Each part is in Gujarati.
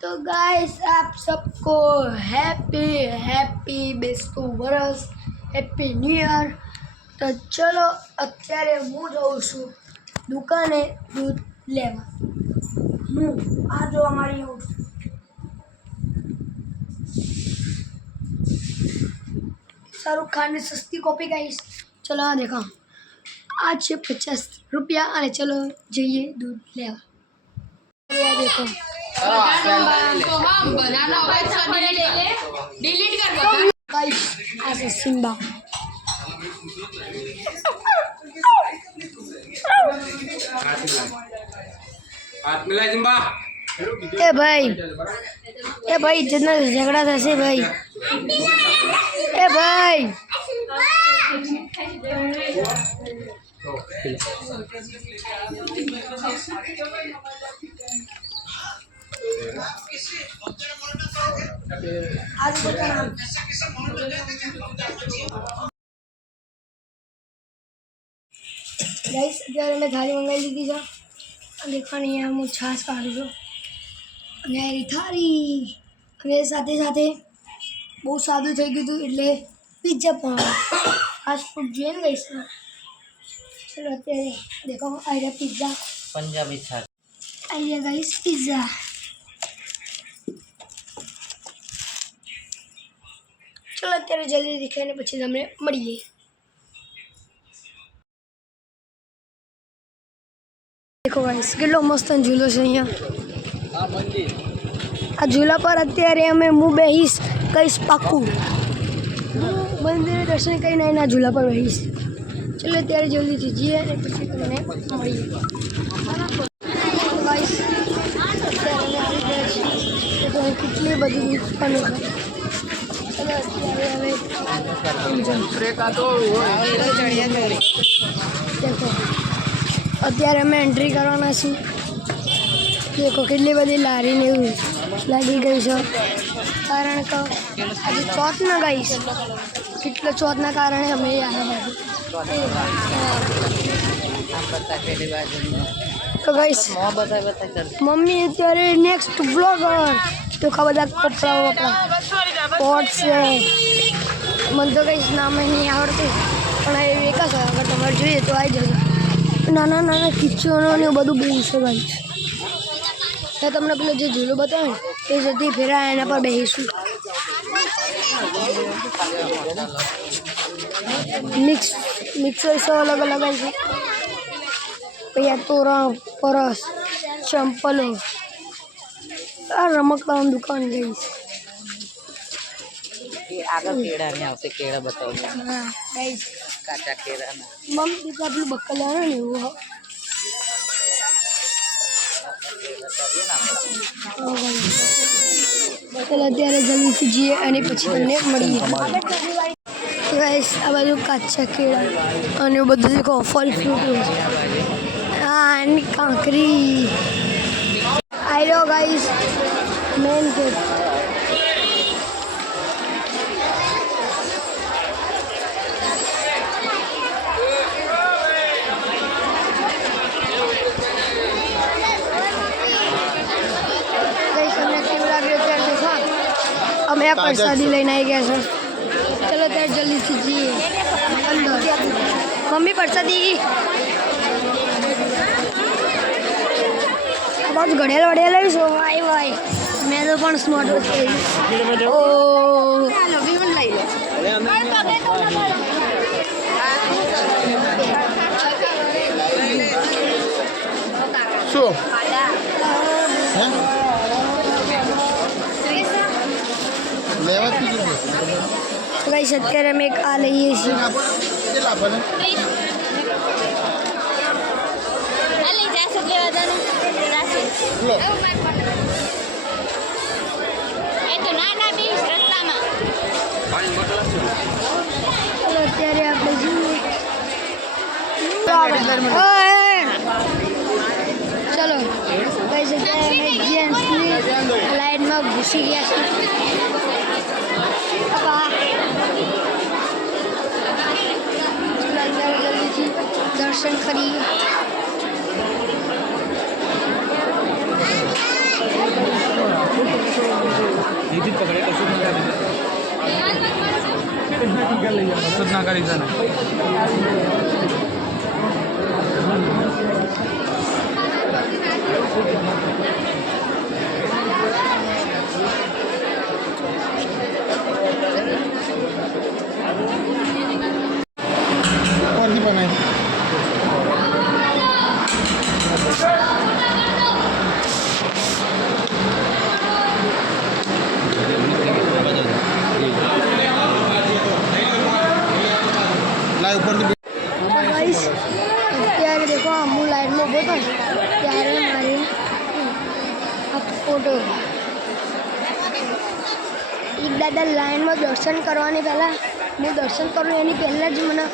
तो गाइस आप सबको हैप्पी हैप्पी बेस्तु वर्ष हैप्पी न्यू ईयर। तो चलो અત્યારે હું જાઉં છું દુકાને દૂધ લેવા। હું આ જો અમારી शाहरुख खान ने सस्ती कॉपी गाइस। चलो आ देखा आज है 50 रुपया। अरे चलो जाइए दूध लेवा। देखो गाइस ऐसे सिम्बा ए भाई जितना झगड़ा था से भाई ए भाई गाइस અત્યારે મેં થાળી મંગાવી લીધી છે અને દેખવાની અહીંયા હું છાશ કાઢું છું અને થાળી અને સાથે સાથે બહુ સાદું થઈ ગયું હતું એટલે પિઝા પણ ફાસ્ટ ફૂડ જોઈએ ને ગાઈસ। चलो અત્યારે देखो आ गया पिज्जा पंजाबी छाछ आ गया गाइस पिज्जा। चलो અત્યારે જલ્દી દેખાઈને પછી તમને મળીએ। देखो गाइस કેટલો મસ્ત ઝૂલો છે અહીંયા। આ ઝૂલા પર અત્યારે અમે હું બેહીશ કહીશ પાક્કું મંદિરે દર્શન કરીને એના ઝૂલા પર બેહીશ। चलो અત્યારે જલ્દીથી જઈએ અને પછી તમને મળીએ। ગાઈસ અત્યારે અમે આવી ગયા છીએ તો કેટલી બધી દુકાનો છે। ચલો અત્યારે હવે देखो અત્યારે અમે એન્ટ્રી કરવાના છીએ। देखो કેટલી બધી લારી ને એવું લાગી ગઈ છે કારણ કે આજે ચોથ ના ગાઈસ કેટલા ચોથના કારણે અમે આવ્યા। तो गाइस मम्मी અત્યારે નેક્સ્ટ બ્લોગર તો બધા કપડા વપડા પોટ્સ છે મને તો ગાઈસ નામ નહીં આવડતું પણ એ વિકાસ અગર તમારે જોઈએ તો આવી જજો। નાના નાના કિચનો ને બધું બહુ છે ગાઈસ। તો તમને પેલો જે ઝૂલો બતાવે એ જતી ફેરા એના પર બેસીશું। મિક્સર સો अलग अलग है भैया तोरा परस चंपलो आ रमकड़ा दुकान गई आगे केड़ा नहीं आवते केड़ा बताओ। हां गाइस काचा केड़ा ना मम्मी दीदी आपलू बक्कल है ने वो चलो અત્યારે જલ્દીથી જઈએ અને પછી તમને મળીએ। गाइस आ बाजू काचा केड़ा અને બધું દેખો ફલ ફ્રૂટ હા અને કાંકરી આયો गाइस મેન ગેટ। गाइस हमने કેવું લાગ્યું ત્યારે દેખો અમે આ પ્રસાદી લઈને આવી ગયા છે। चलो त्यार जल्दी से जी अंदर मम्मी प्रसादी बहुत घड़ियाल वड़ियाल सो भाई भाई मैं तो पण स्मार्ट ओ શું લેવા કીધું गाइस અત્યારે અમે આ લઈએ છીએ કેટલા આપને લઈ જાશું લેવા જાનું જાશું એ તો નાના બી રસ્તામાં ચલો અત્યારે આપણે જઈએ। ચલો ગાइस અત્યારે અમે જેન્ટ્સની લાઈનમાં ઘૂસી ગયા છીએ। दर्शन करिए। કશું જ ના કરી શકે. કોણથી બનાવી લાઈવ ઉપરથી गाइस અત્યારે देखो હું લાઈનમાં ઊભો હતો ત્યારે મારી આ ફોટો એક દાદા લાઈનમાં દર્શન કરવાની પહેલાં હું દર્શન કરું એની પહેલાં જ મને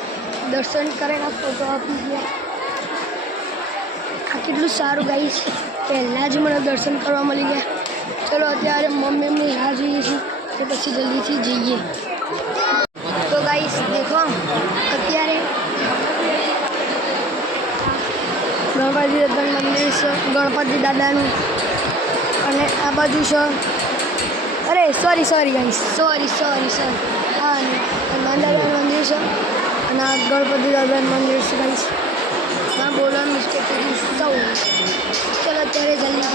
દર્શન કરેલા ફોટો આપી ગયા. આ કેટલું સારું ગાઈસ, પહેલાં જ મને દર્શન કરવા મળી ગયા. ચલો અત્યારે મમ્મી એમની રાહ જોઈએ છીએ તો પછી જલ્દીથી જઈએ. તો ગાઈસ દેખો અત્યારે ગણપતિ દાદાનું મંદિર છે, ગણપતિ દાદાનું, અને આ બાજુ છે, અરે સોરી ગાઈસ, સોરી હા, હનુમાન દાદાનું મંદિર છે અને આ ગણપતિ દાદાનું મંદિર છે ગાઈસ. હા, બોલવાનું મિસ્ટેક કરી સૌ. ચલો અત્યારે જલ્દી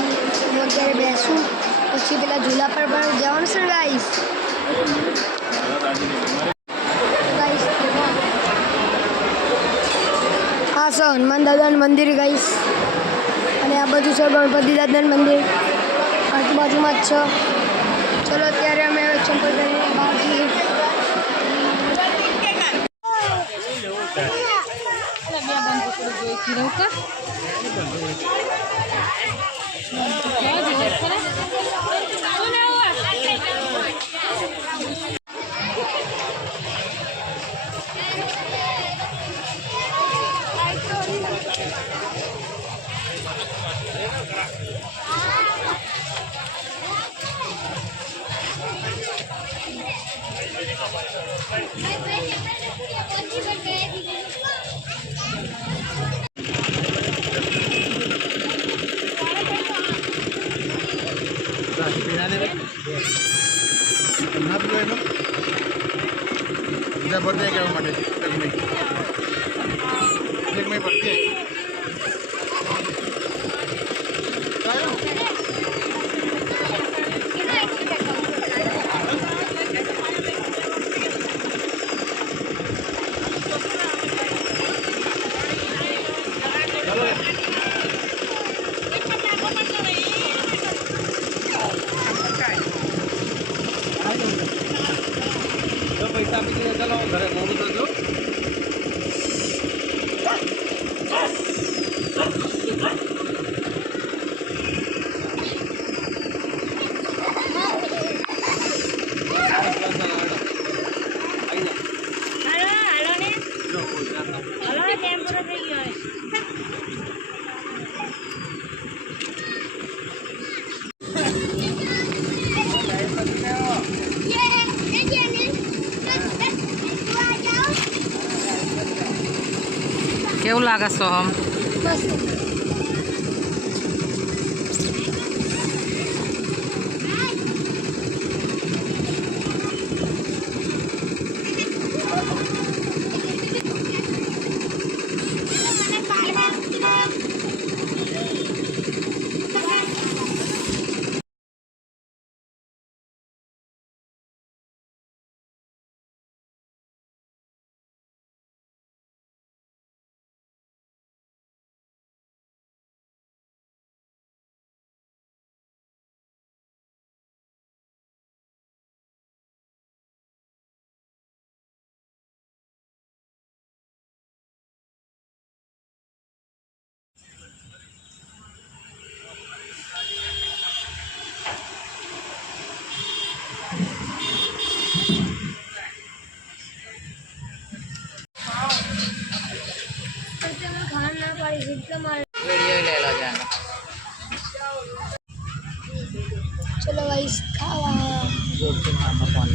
હું અત્યારે બેસું, પછી પેલા ઝૂલા પર પણ જવાનું છે ને ગાઈસ. આ છે હનુમાન દાદાનું મંદિર ગાઈસ, અને આ બાજુ છે ગણપતિ દાદાનું મંદિર, આજુબાજુમાં જ છે. ચલો અત્યારે અમે ચંપલ પહેરીને બહાર જઈએ. બીજા બર્થડે કહેવા માટે જગમઈ બર્થડે પૈસા આપી દઈએ, ચાલો ઘરે મોડું થજો. કેવું લાગે સોહમ? બસ વિડીયો લઈ લો જાને. ચલો ગાઈસ ખાવા. જોરથી મારનો ફોન.